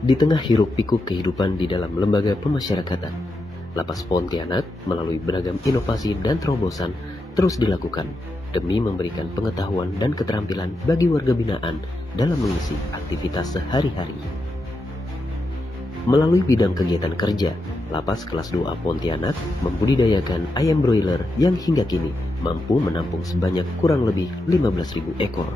Di tengah hiruk-pikuk kehidupan di dalam lembaga pemasyarakatan, Lapas Pontianak melalui beragam inovasi dan terobosan terus dilakukan demi memberikan pengetahuan dan keterampilan bagi warga binaan dalam mengisi aktivitas sehari-hari. Melalui bidang kegiatan kerja, Lapas Kelas 2A Pontianak membudidayakan ayam broiler yang hingga kini mampu menampung sebanyak kurang lebih 15.000 ekor.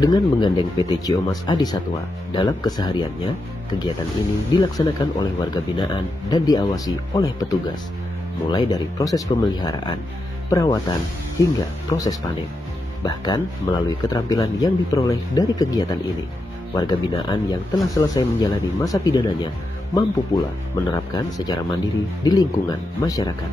Dengan menggandeng PT Ciomas Adi Satwa dalam kesehariannya, kegiatan ini dilaksanakan oleh warga binaan dan diawasi oleh petugas, mulai dari proses pemeliharaan, perawatan, hingga proses panen. Bahkan melalui keterampilan yang diperoleh dari kegiatan ini, warga binaan yang telah selesai menjalani masa pidananya mampu pula menerapkan secara mandiri di lingkungan masyarakat.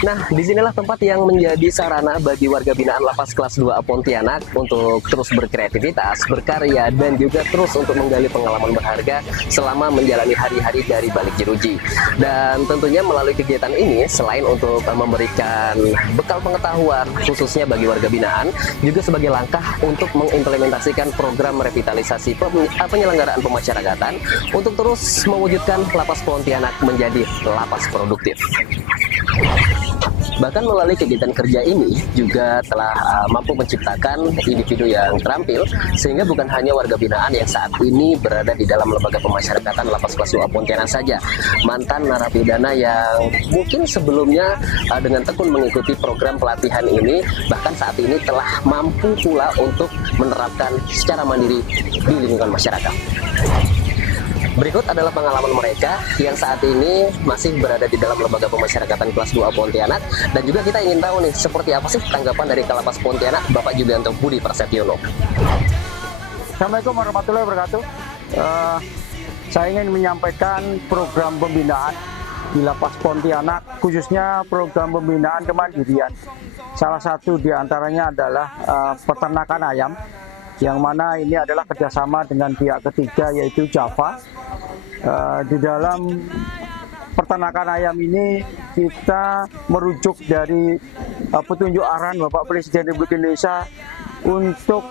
Nah, disinilah tempat yang menjadi sarana bagi warga binaan Lapas Kelas 2A Pontianak untuk terus berkreativitas, berkarya, dan juga terus untuk menggali pengalaman berharga selama menjalani hari-hari dari balik jeruji. Dan tentunya melalui kegiatan ini, selain untuk memberikan bekal pengetahuan khususnya bagi warga binaan, juga sebagai langkah untuk mengimplementasikan program revitalisasi penyelenggaraan pemasyarakatan untuk terus mewujudkan Lapas Pontianak menjadi lapas produktif. Bahkan melalui kegiatan kerja ini juga telah mampu menciptakan individu yang terampil, sehingga bukan hanya warga binaan yang saat ini berada di dalam lembaga pemasyarakatan Lapas Kelas 2A Pontianak saja. Mantan narapidana yang mungkin sebelumnya dengan tekun mengikuti program pelatihan ini, bahkan saat ini telah mampu pula untuk menerapkan secara mandiri di lingkungan masyarakat. Berikut adalah pengalaman mereka yang saat ini masih berada di dalam lembaga pemasyarakatan kelas 2 Pontianak, dan juga kita ingin tahu nih seperti apa sih tanggapan dari Kalapas Pontianak Bapak Julianto Budi Prasetyono. Assalamualaikum warahmatullahi wabarakatuh. Saya ingin menyampaikan program pembinaan di Lapas Pontianak, khususnya program pembinaan kemandirian. Salah satu di antaranya adalah peternakan ayam, yang mana ini adalah kerjasama dengan pihak ketiga yaitu Java. Di dalam peternakan ayam ini kita merujuk dari petunjuk arahan Bapak Presiden Republik Indonesia untuk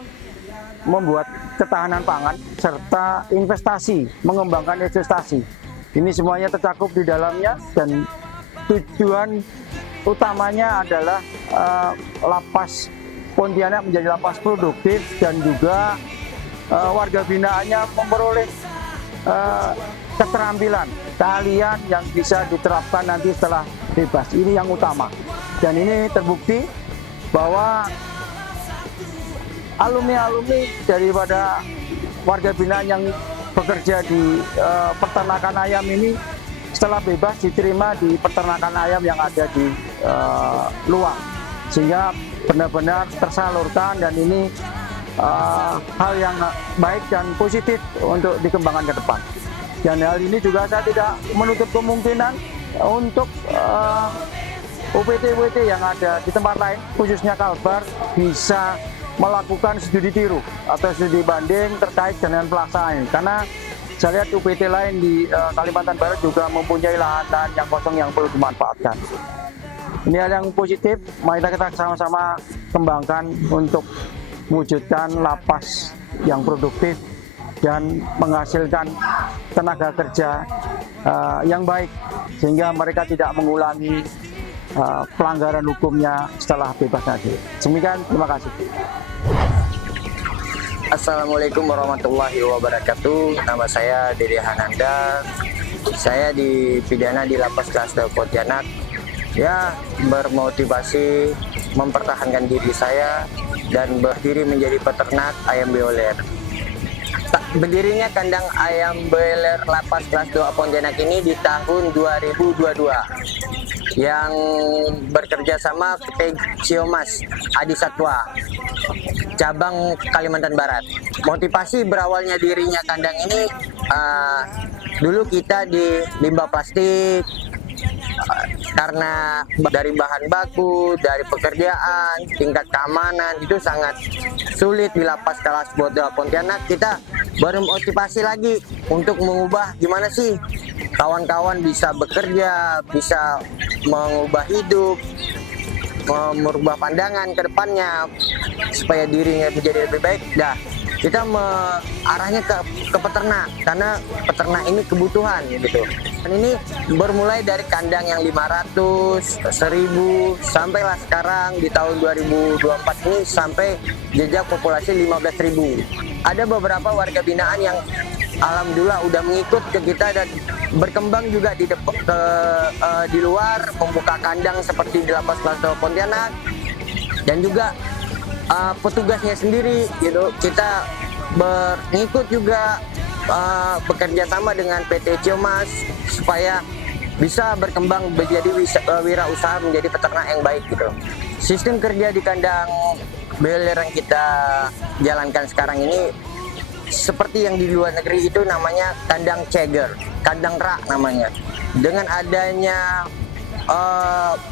membuat ketahanan pangan serta investasi, mengembangkan investasi. Ini semuanya tercakup di dalamnya, dan tujuan utamanya adalah Lapas Pontianak menjadi lapas produktif, dan juga warga binaannya memperoleh keterampilan, keahlian yang bisa diterapkan nanti setelah bebas. Ini yang utama, dan ini terbukti bahwa alumni-alumni daripada warga binaan yang bekerja di peternakan ayam ini setelah bebas diterima di peternakan ayam yang ada di luar, sehingga benar-benar tersalurkan, dan ini hal yang baik dan positif untuk dikembangkan ke depan. Dan hal ini juga saya tidak menutup kemungkinan untuk UPT-UPT yang ada di tempat lain, khususnya Kalbar, bisa melakukan studi tiru atau studi banding terkait dengan pelaksanaan ini. Karena saya lihat UPT lain di Kalimantan Barat juga mempunyai lahan yang kosong yang perlu dimanfaatkan. Ini hal yang positif, mari kita sama-sama kembangkan untuk mewujudkan lapas yang produktif dan menghasilkan tenaga kerja yang baik, sehingga mereka tidak mengulangi pelanggaran hukumnya setelah bebas nanti. Demikian, terima kasih. Assalamualaikum warahmatullahi wabarakatuh. Nama saya Dede Hananda. Saya dipidana di Lapas Kelas 2 Pontianak. Ya, bermotivasi mempertahankan diri saya dan berdiri menjadi peternak ayam broiler. Berdirinya kandang ayam broiler Lapas Kelas 2 Pontianak ini di tahun 2022, yang bekerja sama PT Ciomas Adi Satwa cabang Kalimantan Barat. Motivasi berawalnya dirinya kandang ini, dulu kita di limbah plastik, karena dari bahan baku, dari pekerjaan, tingkat keamanan itu sangat sulit di Lapas Kelas 2 Pontianak. Kita baru motivasi lagi untuk mengubah gimana sih kawan-kawan bisa bekerja, bisa mengubah hidup, merubah pandangan ke depannya supaya dirinya menjadi lebih baik. Dah, kita arahnya ke peternak karena peternak ini kebutuhan gitu. Dan ini bermulai dari kandang yang 500, 1000 sampailah sekarang di tahun 2024 ini sampai jejak populasi 15.000. Ada beberapa warga binaan yang alhamdulillah udah mengikut ke kita dan berkembang juga di luar, membuka kandang seperti di Lapas Kelas 2 Pontianak, dan juga petugasnya sendiri gitu. Kita mengikut juga bekerja sama dengan PT Ciomas supaya bisa berkembang menjadi wirausaha, menjadi peternak yang baik gitu. Sistem kerja di kandang broiler yang kita jalankan sekarang ini seperti yang di luar negeri itu namanya kandang Cheger, kandang rak namanya. Dengan adanya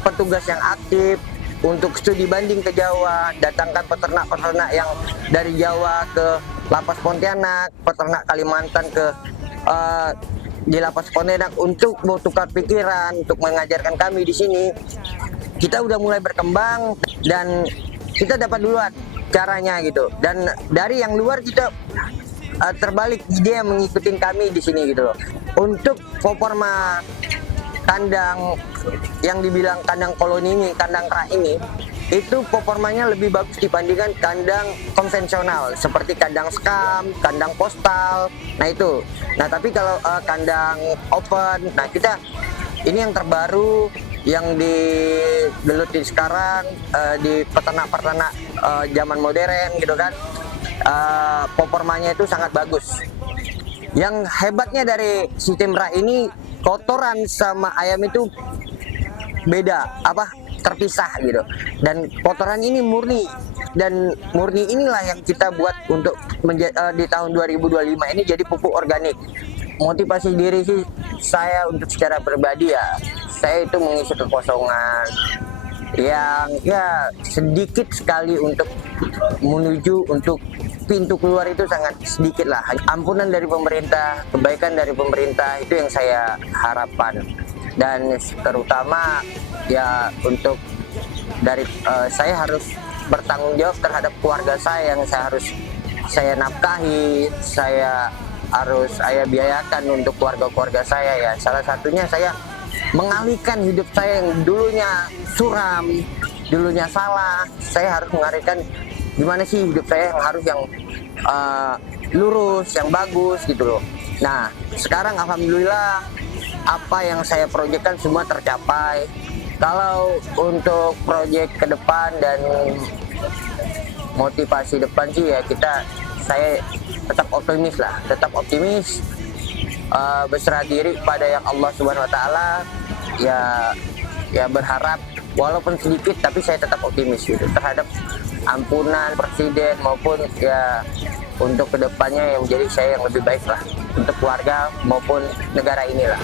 petugas yang aktif untuk studi banding ke Jawa, datangkan peternak-peternak yang dari Jawa ke Lapas Pontianak, peternak Kalimantan ke di Lapas Pontianak untuk bertukar pikiran, untuk mengajarkan kami di sini. Kita udah mulai berkembang dan kita dapat duluan caranya gitu. Dan dari yang luar kita terbalik, dia mengikuti kami di sini gitu loh. Untuk performa kandang yang dibilang kandang koloni ini, kandang rak ini, itu performanya lebih bagus dibandingkan kandang konvensional seperti kandang skam, kandang postal. Nah itu. Nah tapi kalau kandang open, nah kita ini yang terbaru yang digeluti sekarang di peternak-peternak zaman modern gitu kan. Performanya itu sangat bagus. Yang hebatnya dari sistem rak ini, kotoran sama ayam itu beda, terpisah gitu. Dan kotoran ini murni, dan murni inilah yang kita buat untuk di tahun 2025 ini jadi pupuk organik. Motivasi diri sih saya untuk secara pribadi ya, saya itu mengisi kekosongan yang ya sedikit sekali untuk menuju untuk pintu keluar itu sangat sedikit lah. Ampunan dari pemerintah, kebaikan dari pemerintah itu yang saya harapkan. Dan terutama ya untuk dari saya harus bertanggung jawab terhadap keluarga saya yang saya nafkahi, saya biayakan untuk keluarga saya ya. Salah satunya saya mengalihkan hidup saya yang dulunya suram, dulunya salah. Saya harus mengalihkan gimana sih hidup saya yang harus yang lurus, yang bagus gitu loh. Nah sekarang alhamdulillah apa yang saya proyekkan semua tercapai. Kalau untuk proyek ke depan dan motivasi depan sih ya saya tetap optimis lah, berserah diri pada yang Allah Subhanahu Wa Taala, ya berharap walaupun sedikit tapi saya tetap optimis gitu terhadap ampunan presiden maupun ya untuk kedepannya yang menjadi saya yang lebih baik lah untuk keluarga maupun negara inilah.